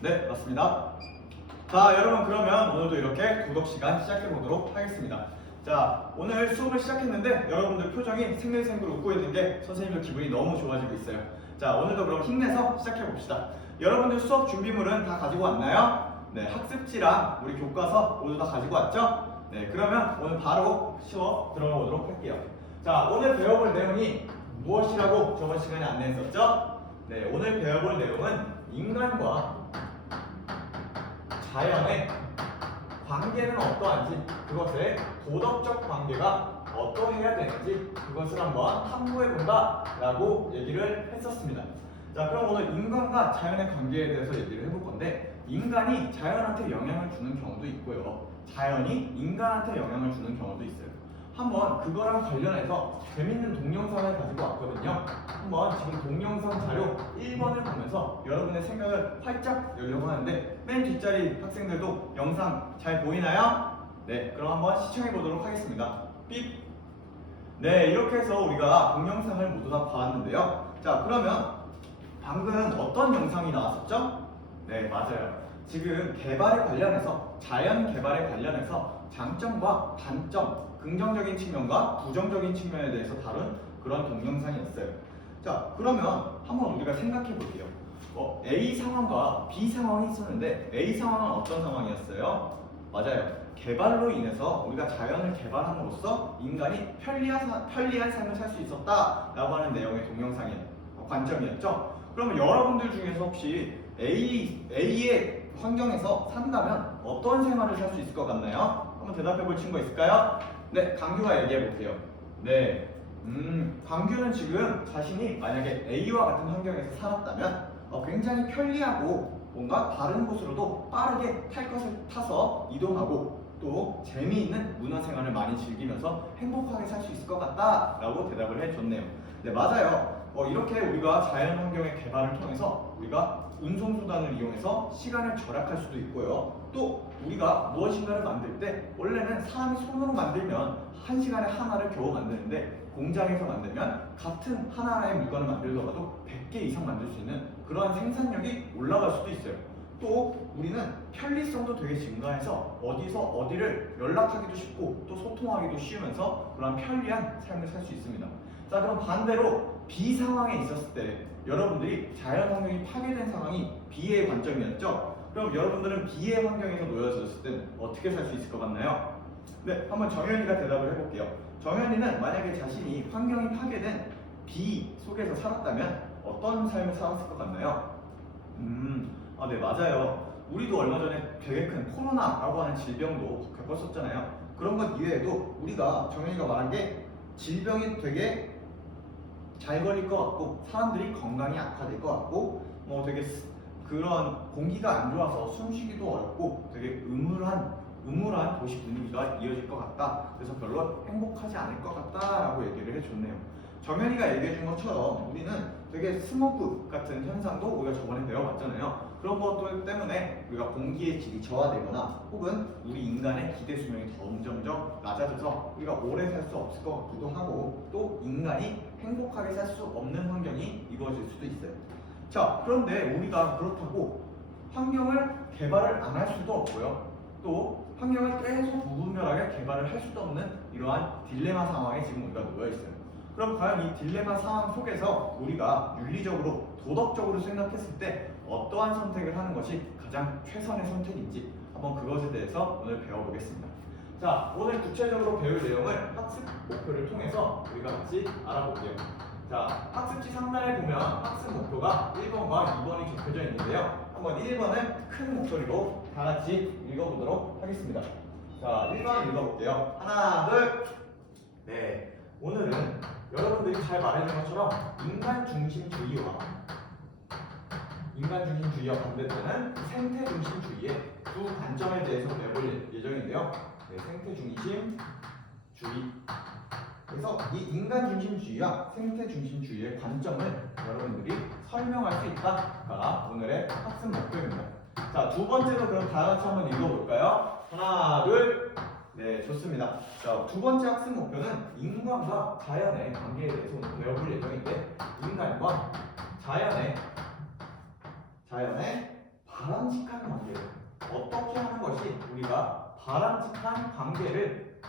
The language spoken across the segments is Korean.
네, 맞습니다. 자, 여러분 그러면 오늘도 이렇게 도덕 시간 시작해 보도록 하겠습니다. 자, 오늘 수업을 시작했는데 여러분들 표정이 생글생글 웃고 있는 게 선생님도 기분이 너무 좋아지고 있어요. 자, 오늘도 그럼 힘내서 시작해 봅시다. 여러분들 수업 준비물은 다 가지고 왔나요? 네, 학습지랑 우리 교과서 모두 다 가지고 왔죠? 네, 그러면 오늘 바로 수업 들어가 보도록 할게요. 자, 오늘 배워볼 내용이 무엇이라고 저번 시간에 안내했었죠? 네, 오늘 배워볼 내용은 인간과 자연의 관계는 어떠한지, 그것의 도덕적 관계가 어떠해야 되는지 그것을 한번 탐구해 본다 라고 얘기를 했었습니다. 자, 그럼 오늘 인간과 자연의 관계에 대해서 얘기를 해볼 건데, 인간이 자연한테 영향을 주는 경우도 있고요, 자연이 인간한테 영향을 주는 경우도 있어요. 한번 그거랑 관련해서 재밌는 동영상을 가지고 왔거든요. 한번 지금 동영상 자료 1번을 보면서 여러분의 생각을 활짝 열려고 하는데, 맨 뒷자리 학생들도 영상 잘 보이나요? 네, 그럼 한번 시청해 보도록 하겠습니다. 삑! 네, 이렇게 해서 우리가 동영상을 모두 다 봤는데요. 자, 그러면 방금 어떤 영상이 나왔었죠? 네, 맞아요. 지금 개발에 관련해서, 자연 개발에 관련해서 장점과 단점, 긍정적인 측면과 부정적인 측면에 대해서 다룬 그런 동영상이었어요. 자, 그러면 한번 우리가 생각해 볼게요. A 상황과 B 상황이 있었는데, A 상황은 어떤 상황이었어요? 맞아요. 개발로 인해서 우리가 자연을 개발함으로써 인간이 편리한 삶을 살 수 있었다라고 하는 내용의 동영상의 관점이었죠. 그러면 여러분들 중에서 혹시 A의 환경에서 산다면 어떤 생활을 살 수 있을 것 같나요? 한번 대답해 볼 친구 있을까요? 네, 강규가 얘기해 볼게요. 네, 강규는 지금 자신이 만약에 A와 같은 환경에서 살았다면 굉장히 편리하고 뭔가 다른 곳으로도 빠르게 탈 것을 타서 이동하고 또 재미있는 문화생활을 많이 즐기면서 행복하게 살 수 있을 것 같다라고 대답을 해줬네요. 네, 맞아요. 이렇게 우리가 자연 환경의 개발을 통해서 우리가 운송수단을 이용해서 시간을 절약할 수도 있고요. 또 우리가 무엇인가를 만들 때 원래는 사람이 손으로 만들면 한 시간에 하나를 겨우 만드는데, 공장에서 만들면 같은 하나의 물건을 만들더라도 100개 이상 만들 수 있는 그러한 생산력이 올라갈 수도 있어요. 또 우리는 편리성도 되게 증가해서 어디서 어디를 연락하기도 쉽고 또 소통하기도 쉬우면서 그런 편리한 삶을 살 수 있습니다. 자, 그럼 반대로 B 상황에 있었을 때 여러분들이 자연 환경이 파괴된 상황이 B의 관점이었죠? 그럼 여러분들은 B의 환경에서 놓여졌을 때 어떻게 살 수 있을 것 같나요? 네, 한번 정현이가 대답을 해볼게요. 정현이는 만약에 자신이 환경이 파괴된 B 속에서 살았다면 어떤 삶을 살았을 것 같나요? 네, 맞아요. 우리도 얼마 전에 되게 큰 코로나라고 하는 질병도 겪었었잖아요. 그런 것 이외에도 우리가 정현이가 말한 게 질병이 되게 잘 걸릴 것 같고 사람들이 건강이 악화될 것 같고 되게 그런 공기가 안 좋아서 숨쉬기도 어렵고 되게 음울한 도시 분위기가 이어질 것 같다. 그래서 별로 행복하지 않을 것 같다라고 얘기를 해줬네요. 정현이가 얘기해준 것처럼 우리는 되게 스모그 같은 현상도 우리가 저번에 배워봤잖아요. 그런 것들 때문에 우리가 공기의 질이 저하되거나 혹은 우리 인간의 기대 수명이 점점점 낮아져서 우리가 오래 살 수 없을 것 같기도 하고 또 인간이 행복하게 살 수 없는 환경이 이루어질 수도 있어요. 자, 그런데 우리가 그렇다고 환경을 개발을 안 할 수도 없고요. 또 환경을 계속 무분별하게 개발을 할 수도 없는 이러한 딜레마 상황에 지금 우리가 놓여 있어요. 그럼 과연 이 딜레마 상황 속에서 우리가 윤리적으로, 도덕적으로 생각했을 때 어떠한 선택을 하는 것이 가장 최선의 선택인지 한번 그것에 대해서 오늘 배워보겠습니다. 자, 오늘 구체적으로 배울 내용을 학습 목표를 통해서 우리가 같이 알아볼게요. 자, 학습지 상단에 보면 학습 목표가 1번과 2번이 적혀져 있는데요. 한번 1번을 큰 목소리로 다 같이 읽어보도록 하겠습니다. 자, 1번 읽어볼게요. 하나, 둘. 네, 오늘은 여러분들이 잘 말해준 것처럼 인간중심주의와 반대되는 생태중심주의의 두 관점에 대해서 배워볼 예정인데요. 네, 생태중심주의. 그래서 이 인간중심주의와 생태중심주의의 관점을 여러분들이 설명할 수 있다가 오늘의 학습 목표입니다. 자, 두 번째로 그럼 다 같이 한번 읽어볼까요? 하나, 둘. 네, 좋습니다. 자, 두 번째 학습 목표는 인간과 자연의 관계에 대해서 오늘 배워볼 예정인데, 인간과 자연의 바람직한 관계를 어떻게 하는 것이 우리가 바람직한 관계를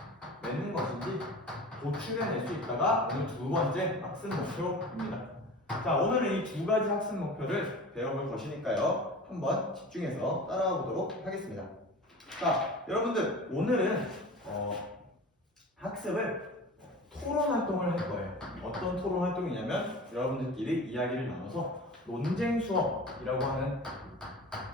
맺는 것인지 도출해낼 수 있다가 오늘 두 번째 학습 목표입니다. 자, 오늘은 이 두 가지 학습 목표를 배워볼 것이니까요. 한번 집중해서 따라와 보도록 하겠습니다. 자, 여러분들 오늘은 학습을 토론 활동을 할 거예요. 어떤 토론 활동이냐면 여러분들끼리 이야기를 나눠서 논쟁 수업이라고 하는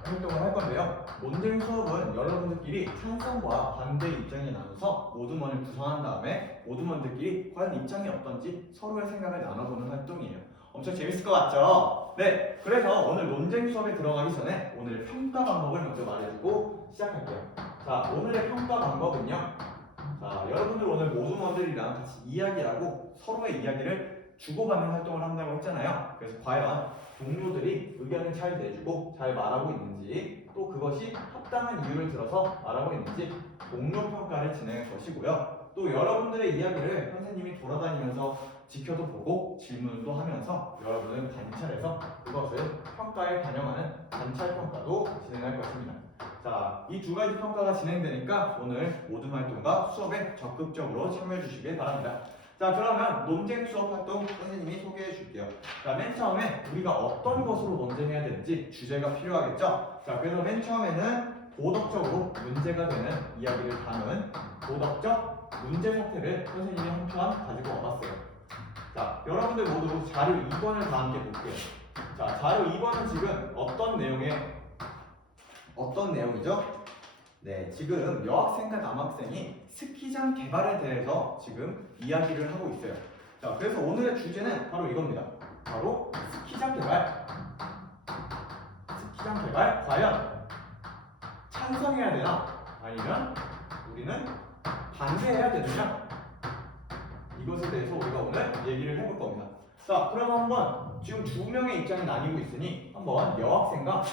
활동을 할 건데요. 논쟁 수업은 여러분들끼리 찬성과 반대 입장이 나눠서 모두먼을 구성한 다음에 모두먼들끼리 과연 입장이 어떤지 서로의 생각을 나눠보는 활동이에요. 엄청 재밌을 것 같죠? 네, 그래서 오늘 논쟁 수업에 들어가기 전에 오늘의 평가 방법을 먼저 말해주고 시작할게요. 자, 오늘의 평가 방법은요. 자, 여러분들 오늘 모두먼들이랑 같이 이야기하고 서로의 이야기를 주고받는 활동을 한다고 했잖아요. 그래서 과연 동료들이 의견을 잘 내주고 잘 말하고 있는지 또 그것이 합당한 이유를 들어서 말하고 있는지 동료 평가를 진행할 것이고요. 또 여러분들의 이야기를 선생님이 돌아다니면서 지켜도 보고 질문도 하면서 여러분은 관찰해서 그것을 평가에 반영하는 관찰 평가도 진행할 것입니다. 자, 이 두 가지 평가가 진행되니까 오늘 모든 활동과 수업에 적극적으로 참여해 주시길 바랍니다. 자, 그러면 논쟁 수업 활동 선생님이 소개해 줄게요. 자, 맨 처음에 우리가 어떤 것으로 논쟁해야 되는지 주제가 필요하겠죠? 자, 그래서 맨 처음에는 도덕적으로 문제가 되는 이야기를 담은 도덕적 문제 사태를 선생님이 한 편 가지고 와봤어요. 자, 여러분들 모두 자료 2번을 다 함께 볼게요. 자, 자료 2번은 지금 어떤 내용이죠? 네, 지금 여학생과 남학생이 스키장 개발에 대해서 지금 이야기를 하고 있어요. 자, 그래서 오늘의 주제는 바로 이겁니다. 바로 스키장 개발. 스키장 개발 과연 찬성해야 되나? 아니면 우리는 반대해야 되느냐? 이것에 대해서 우리가 오늘 얘기를 해볼 겁니다. 자, 그럼 한번 지금 두 명의 입장이 나뉘고 있으니 한번 여학생과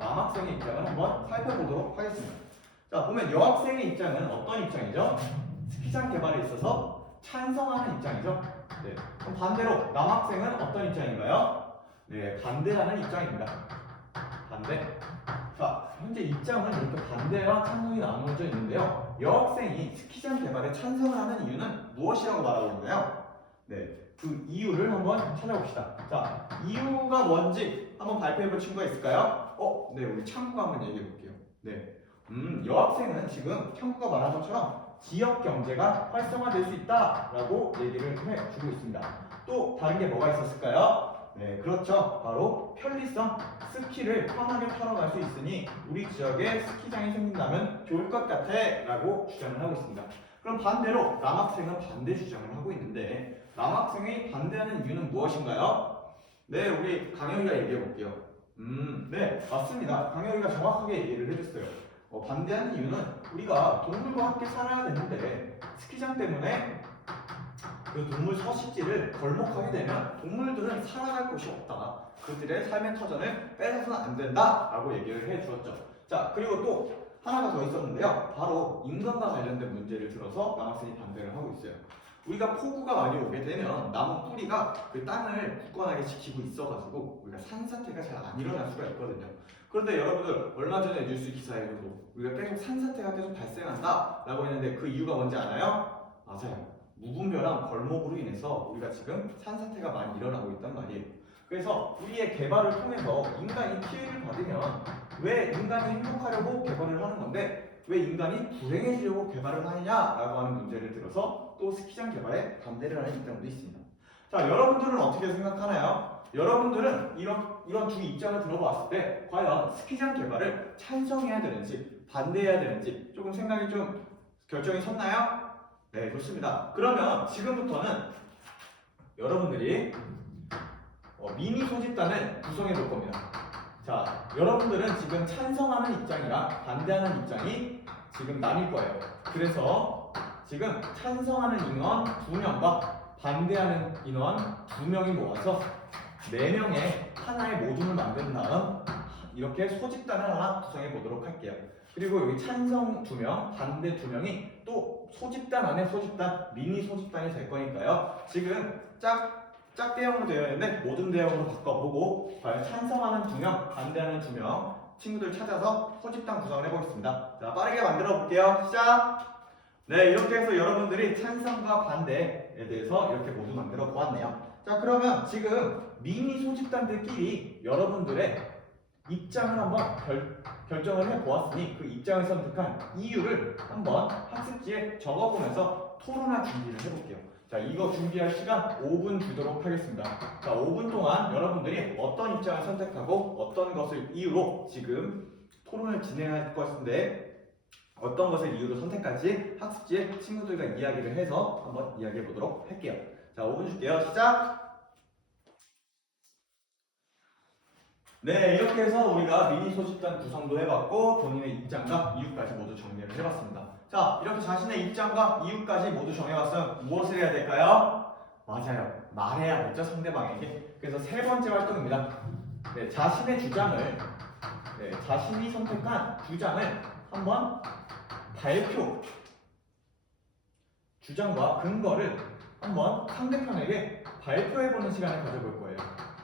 남학생의 입장을 한번 살펴보도록 하겠습니다. 자, 보면 여학생의 입장은 어떤 입장이죠? 스키장 개발에 있어서 찬성하는 입장이죠. 네. 그럼 반대로 남학생은 어떤 입장인가요? 네, 반대하는 입장입니다. 반대. 자, 현재 입장은 이렇게 반대와 찬성이 나누어져 있는데요. 여학생이 스키장 개발에 찬성을 하는 이유는 무엇이라고 말하고 있나요? 네, 그 이유를 한번 찾아봅시다. 자, 이유가 뭔지 한번 발표해볼 친구가 있을까요? 네, 우리 창구가 한번 얘기해 볼게요. 네, 여학생은 지금 창구가 말한 것처럼 지역 경제가 활성화될 수 있다라고 얘기를 해주고 있습니다. 또 다른 게 뭐가 있었을까요? 네, 그렇죠. 바로 편리성, 스키를 편하게 타러 갈 수 있으니 우리 지역에 스키장이 생긴다면 좋을 것 같아 라고 주장을 하고 있습니다. 그럼 반대로 남학생은 반대 주장을 하고 있는데 남학생이 반대하는 이유는 무엇인가요? 네, 우리 강혁이가 얘기해 볼게요. 네, 맞습니다. 강혁이가 정확하게 얘기를 해줬어요. 반대하는 이유는 우리가 동물과 함께 살아야 되는데 스키장 때문에 그 동물 서식지를 걸목하게 되면 동물들은 살아갈 곳이 없다. 그들의 삶의 터전을 뺏어서는 안 된다라고 얘기를 해주었죠. 자, 그리고 또 하나가 더 있었는데요. 바로 인간과 관련된 문제를 들어서 남학생이 반대를 하고 있어요. 우리가 폭우가 많이 오게 되면 나무 뿌리가 그 땅을 굳건하게 지키고 있어가지고 우리가 산사태가 잘 안 일어날 수가 있거든요. 그런데 여러분들 얼마 전에 뉴스 기사에도 우리가 계속 산사태가 계속 발생한다라고 했는데 그 이유가 뭔지 아나요? 맞아요. 무분별한 걸목으로 인해서 우리가 지금 산사태가 많이 일어나고 있단 말이에요. 그래서 우리의 개발을 통해서 인간이 피해를 받으면 왜 인간이 행복하려고 개발을 하는 건데 왜 인간이 불행해지려고 개발을 하느냐라고 하는 문제를 들어서 또 스키장 개발에 반대를 하는 입장도 있습니다. 자, 여러분들은 어떻게 생각하나요? 여러분들은 이런 두 입장을 들어봤을 때 과연 스키장 개발을 찬성해야 되는지 반대해야 되는지 조금 생각이 좀 결정이 섰나요? 네, 좋습니다. 그러면 지금부터는 여러분들이 미니 소집단을 구성해 볼 겁니다. 자, 여러분들은 지금 찬성하는 입장이랑 반대하는 입장이 지금 나뉠 거예요. 그래서 지금 찬성하는 인원 2명과 반대하는 인원 2명이 모아서 4명의 하나의 모둠을 만든 다음 이렇게 소집단을 하나 구성해 보도록 할게요. 그리고 여기 찬성 2명, 반대 2명이 또 소집단 안에 소집단, 미니 소집단이 될 거니까요. 지금 짝 짝대형으로 되어 있는데 모든 대형으로 바꿔보고 과연 찬성하는 2명, 반대하는 2명 친구들 찾아서 소집단 구성을 해보겠습니다. 자, 빠르게 만들어 볼게요. 시작! 네, 이렇게 해서 여러분들이 찬성과 반대에 대해서 이렇게 모두 만들어 보았네요. 자, 그러면 지금 미니 소집단들끼리 여러분들의 입장을 한번 결정을 해보았으니 그 입장을 선택한 이유를 한번 학습지에 적어보면서 토론할 준비를 해볼게요. 자, 이거 준비할 시간 5분 주도록 하겠습니다. 자, 5분 동안 여러분들이 어떤 입장을 선택하고 어떤 것을 이유로 지금 토론을 진행할 것인데 어떤 것을 이유로 선택할지 학습지에 친구들과 이야기를 해서 한번 이야기해 보도록 할게요. 자, 5분 줄게요. 시작! 네, 이렇게 해서 우리가 미니 소집단 구성도 해봤고 본인의 입장과 이유까지 모두 정리를 해봤습니다. 자, 이렇게 자신의 입장과 이유까지 모두 정해봤으면 무엇을 해야 될까요? 맞아요. 말해야겠죠, 상대방에게. 그래서 세 번째 활동입니다. 네, 자신의 주장을, 자신이 선택한 주장을 한번 발표, 주장과 근거를 한번 상대편에게 발표해보는 시간을 가져볼 거예요.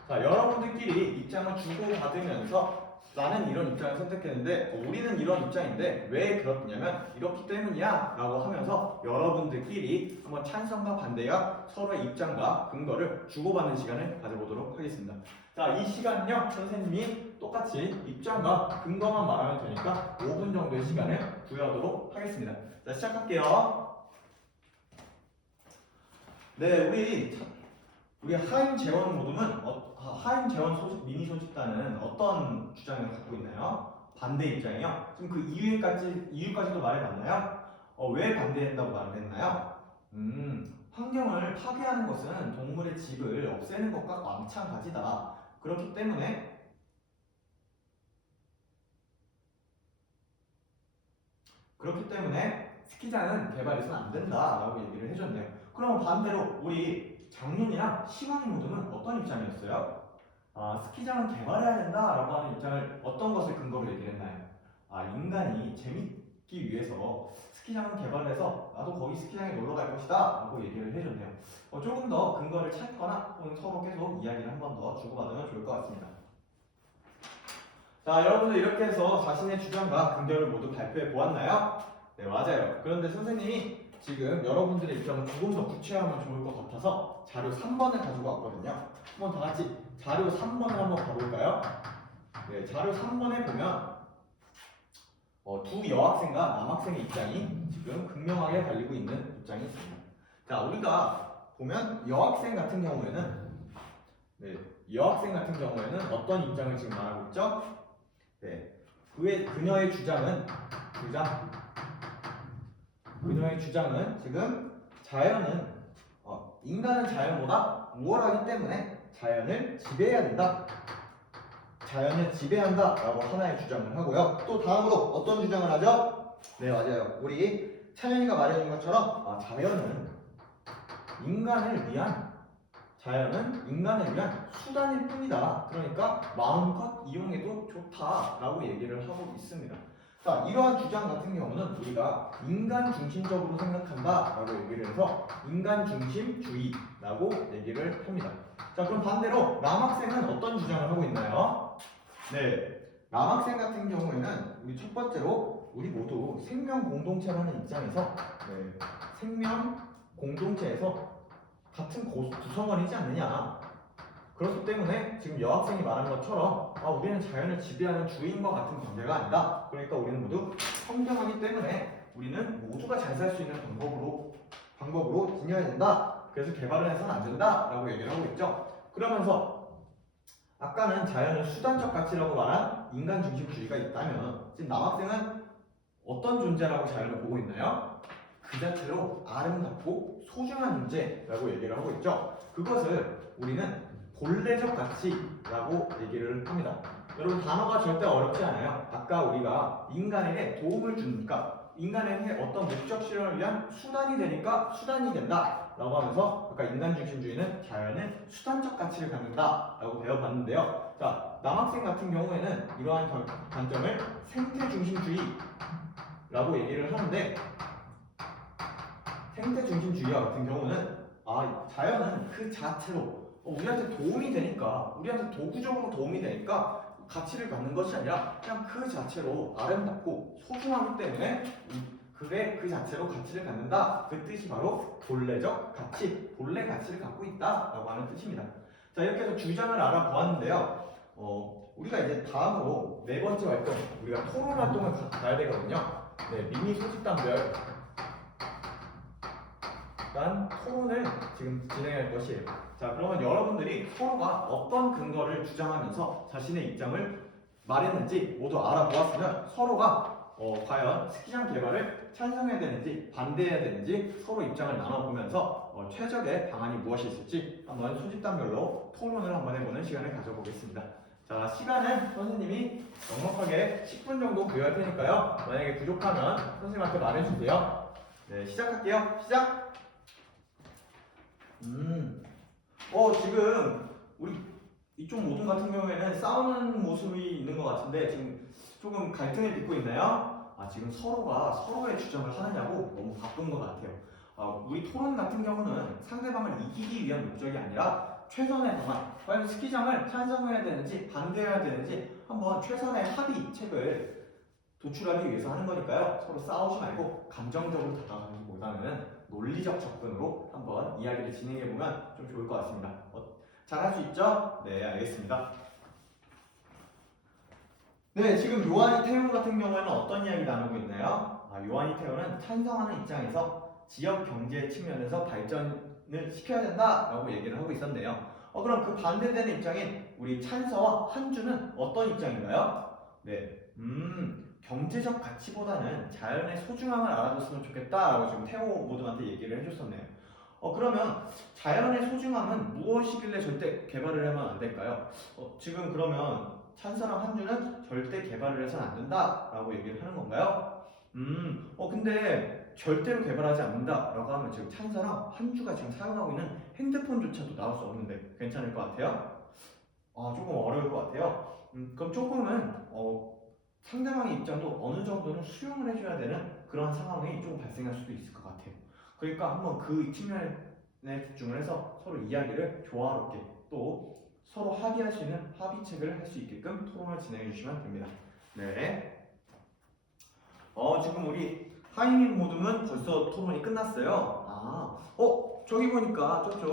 자, 여러분들끼리 입장을 주고받으면서 나는 이런 입장을 선택했는데 우리는 이런 입장인데 왜 그렇냐면 이렇기 때문이야 라고 하면서 여러분들끼리 한번 찬성과 반대와 서로의 입장과 근거를 주고받는 시간을 가져보도록 하겠습니다. 자, 이 시간은요 선생님이 똑같이 입장과 근거만 말하면 되니까 5분 정도의 시간을 부여하도록 하겠습니다. 자, 시작할게요. 네, 우리 하임 재원 모둠은 하임 재원 미니 소집단은 어떤 주장을 갖고 있나요? 반대 입장이요. 지금 그 이유까지도 말해봤나요? 왜 반대한다고 말을 했나요? 환경을 파괴하는 것은 동물의 집을 없애는 것과 마찬가지다. 그렇기 때문에 스키장은 개발해서는 안 된다라고 얘기를 해줬네요. 그러면 반대로 우리 장윤이랑 시황이 모두는 어떤 입장이었어요? 스키장은 개발해야 된다라고 하는 입장을 어떤 것을 근거로 얘기를 했나요? 인간이 재밌기 위해서 스키장을 개발해서 나도 거기 스키장에 놀러 갈 것이다 라고 얘기를 해줬네요. 조금 더 근거를 찾거나 혹은 서로 계속 이야기를 한 번 더 주고받으면 좋을 것 같습니다. 자, 여러분들 이렇게 해서 자신의 주장과 근거를 모두 발표해 보았나요? 네, 맞아요. 그런데 선생님이 지금 여러분들의 입장을 조금 더 구체화하면 좋을 것 같아서 자료 3번을 가지고 왔거든요. 한번 다 같이 자료 3번을 한번 가볼까요? 네, 자료 3번에 보면 두 여학생과 남학생의 입장이 지금 극명하게 갈리고 있는 입장이 있습니다. 자, 우리가 보면 여학생 같은 경우에는 어떤 입장을 지금 말하고 있죠? 네, 그녀의 주장은 지금 인간은 자연보다 우월하기 때문에 자연을 지배한다 라고 하나의 주장을 하고요. 또 다음으로 어떤 주장을 하죠? 네, 맞아요. 우리 찬현이가 말해준 것처럼 자연은 인간을 위한 수단일 뿐이다. 그러니까 마음껏 이용해도 좋다라고 얘기를 하고 있습니다. 자, 이러한 주장 같은 경우는 우리가 인간 중심적으로 생각한다라고 얘기를 해서 인간 중심주의라고 얘기를 합니다. 자, 그럼 반대로 남학생은 어떤 주장을 하고 있나요? 네, 남학생 같은 경우에는 우리 첫 번째로 우리 모두 생명 공동체라는 입장에서 생명 공동체에서 같은 구성원이지 않느냐. 그렇기 때문에 지금 여학생이 말한 것처럼 우리는 자연을 지배하는 주인과 같은 관계가 아니다. 그러니까 우리는 모두 평등하기 때문에 우리는 모두가 잘 살 수 있는 방법으로 지내야 된다. 그래서 개발을 해서는 안 된다 라고 얘기를 하고 있죠. 그러면서 아까는 자연을 수단적 가치라고 말한 인간 중심주의가 있다면 지금 남학생은 어떤 존재라고 자연을 보고 있나요? 그 자체로 아름답고 소중한 존재라고 얘기를 하고 있죠. 그것을 우리는 본래적 가치라고 얘기를 합니다. 여러분, 단어가 절대 어렵지 않아요. 아까 우리가 인간에게 도움을 주니까 인간에게 어떤 목적 실현을 위한 수단이 되니까 수단이 된다 라고 하면서 아까 인간 중심주의는 자연의 수단적 가치를 갖는다 라고 배워봤는데요. 자, 남학생 같은 경우에는 이러한 관점을 생태 중심주의라고 얘기를 하는데, 생태 중심주의와 같은 경우는 자연은 그 자체로 우리한테 도움이 되니까, 우리한테 도구적으로 도움이 되니까 가치를 갖는 것이 아니라 그냥 그 자체로 아름답고 소중하기 때문에 그게 그 자체로 가치를 갖는다. 그 뜻이 바로 본래적 가치, 본래 가치를 갖고 있다라고 하는 뜻입니다. 자, 이렇게 해서 주장을 알아보았는데요. 우리가 이제 다음으로 네 번째 활동, 우리가 토론 활동을 가야 되거든요. 네, 미니 소집단별 일단 토론을 지금 진행할 것이에요. 자, 그러면 여러분들이 서로가 어떤 근거를 주장하면서 자신의 입장을 말했는지 모두 알아보았으면 서로가 과연 스키장 개발을 찬성해야 되는지 반대해야 되는지 서로 입장을 나눠보면서 최적의 방안이 무엇이 있을지 한번 소집단별로 토론을 한번 해보는 시간을 가져보겠습니다. 자, 시간은 선생님이 넉넉하게 10분 정도 부여할 테니까요. 만약에 부족하면 선생님한테 말해주세요. 네, 시작할게요. 시작! 지금 우리 이쪽 모둠 같은 경우에는 싸우는 모습이 있는 것 같은데 지금 조금 갈등을 빚고 있나요? 지금 서로가 서로의 주장을 하느냐고 너무 바쁜 것 같아요. 우리 토론 같은 경우는 상대방을 이기기 위한 목적이 아니라 최선의 방안, 과연 스키장을 찬성해야 되는지 반대해야 되는지 한번 최선의 합의책을 도출하기 위해서 하는 거니까요. 서로 싸우지 말고 감정적으로 다가가기보다는 논리적 접근으로 한번 이야기를 진행해보면 좀 좋을 것 같습니다. 잘할 수 있죠? 네, 알겠습니다. 네, 지금 요한이 태용 같은 경우에는 어떤 이야기 나누고 있나요? 요한이 태용은 찬성하는 입장에서 지역 경제 측면에서 발전을 시켜야 된다라고 얘기를 하고 있었네요. 그럼 그 반대되는 입장인 우리 찬서와 한주는 어떤 입장인가요? 네, 경제적 가치보다는 자연의 소중함을 알아줬으면 좋겠다라고 지금 태호 모두한테 얘기를 해줬었네요. 그러면 자연의 소중함은 무엇이길래 절대 개발을 하면 안 될까요? 지금 그러면 찬서랑 한주는 절대 개발을 해서는 안 된다라고 얘기를 하는 건가요? 근데 절대로 개발하지 않는다라고 하면 지금 찬서랑 한주가 지금 사용하고 있는 핸드폰조차도 나올 수 없는데 괜찮을 것 같아요? 조금 어려울 것 같아요. 그럼 조금은 상대방의 입장도 어느 정도는 수용을 해줘야 되는 그런 상황이 좀 발생할 수도 있을 것 같아요. 그러니까 한번 그 측면에 집중을 해서 서로 이야기를 조화롭게 또 서로 합의할 수 있는 합의책을 할 수 있게끔 토론을 진행해 주시면 됩니다. 네. 지금 우리 하이민 모둠은 벌써 토론이 끝났어요. 저기 보니까 저쪽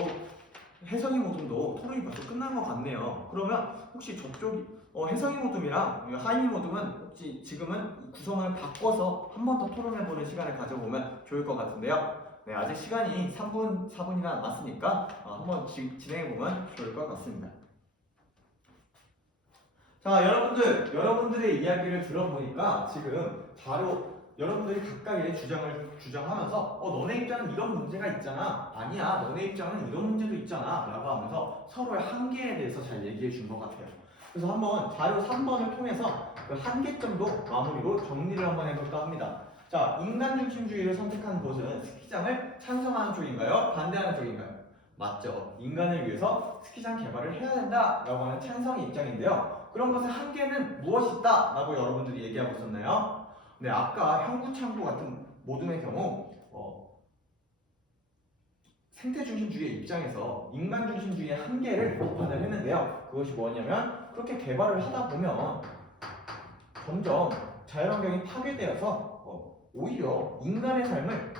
혜성이 모둠도 토론이 벌써 끝난 것 같네요. 그러면 혹시 저쪽 혜성이 모둠이랑 하이민 모둠은 혹시 지금은 구성을 바꿔서 한 번 더 토론해보는 시간을 가져보면 좋을 것 같은데요. 네, 아직 시간이 3분, 4분이나 남았으니까 한번 진행해보면 좋을 것 같습니다. 자, 여러분들의 이야기를 들어보니까 지금 바로 여러분들이 각각의 주장을 주장하면서 너네 입장은 이런 문제가 있잖아. 아니야, 너네 입장은 이런 문제도 있잖아. 라고 하면서 서로의 한계에 대해서 잘 얘기해 준 것 같아요. 그래서 한번 자료 3번을 통해서 그 한계점도 마무리로 정리를 한번 해볼까 합니다. 자, 인간 중심주의를 선택한 곳은 스키장을 찬성하는 쪽인가요? 반대하는 쪽인가요? 맞죠. 인간을 위해서 스키장 개발을 해야 된다라고 하는 찬성의 입장인데요. 그런 것의 한계는 무엇이 있다? 라고 여러분들이 얘기하고 있었나요? 네, 아까 형구창구 같은 모둠의 경우 생태중심주의의 입장에서 인간중심주의의 한계를 비판을 했는데요. 그것이 뭐냐면 그렇게 개발을 하다 보면 점점 자연환경이 파괴되어서 오히려 인간의 삶을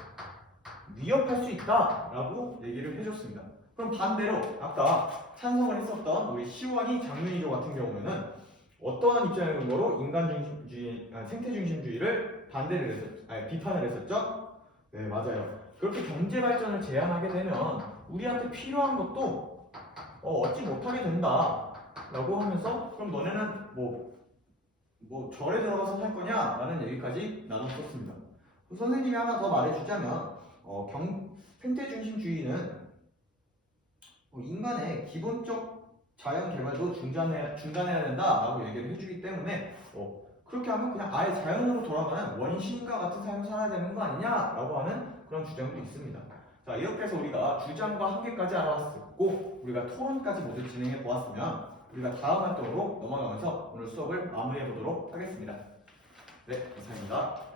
위협할 수 있다라고 얘기를 해줬습니다. 그럼 반대로 아까 찬성을 했었던 우리 시원이 장윤이조 같은 경우에는 어떠한 입장의 근거로 인간중심주의, 생태중심주의를 비판을 했었죠? 네, 맞아요. 그렇게 경제 발전을 제한하게 되면 우리한테 필요한 것도 얻지 못하게 된다라고 하면서 그럼 너네는 뭐 절에 들어가서 살 거냐? 라는 얘기까지 나눴었습니다. 선생님이 하나 더 말해주자면 생태중심주의는 인간의 기본적 자연 개발도 중단해야 된다라고 얘기를 해주기 때문에 그렇게 하면 그냥 아예 자연으로 돌아가는 원신과 같은 삶을 살아야 되는 거 아니냐라고 하는 그런 주장도 있습니다. 자, 이렇게 해서 우리가 주장과 한계까지 알아봤고 우리가 토론까지 모두 진행해 보았으면 우리가 다음 활동으로 넘어가면서 오늘 수업을 마무리해 보도록 하겠습니다. 네, 감사합니다.